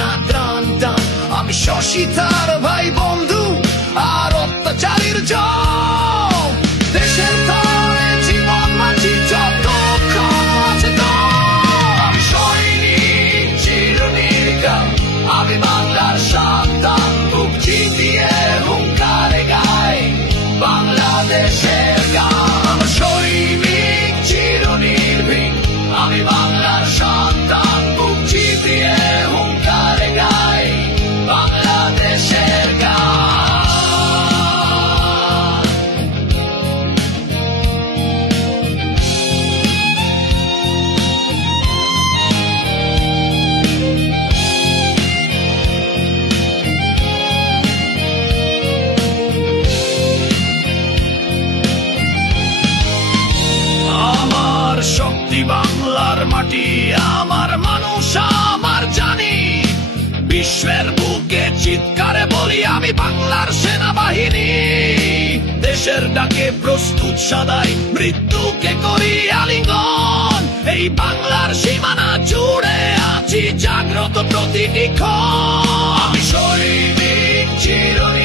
না ত্রাণ টান। আমি শশী তার ভাই বন্ধু আর অত্যাচারীর জয়। দেশের তরে জীবন মাঝি যত আছে তো। আমি সৈনিক চিরনির্ঘাত, আমি বাংলার সন্তান, বুক চিতিয়ে হুঙ্কারে গাই বাংলাদেশের গান। আমি সৈনিক চিরনির্ভীক, আমি বাংলার সন্তান, বুক চিতিয়ে হুঙ্কারে গাই বাংলাদেশের গান। আমার শক্তি বাংলার মাটি, আমার মানুষ, আমার জানি। বিশ্বের বুকে চিৎকারে বলি আমি বাংলার সেনাবাহিনী। দেশের ডাকে প্রস্তুত সদাই, মৃত্যুকে করি আলিঙ্গন। এই বাংলার সীমানা জুড়ে আছি জাগ্রত প্রতিটি ক্ষণ। আমি সৈনিক চিরনির্ভীক,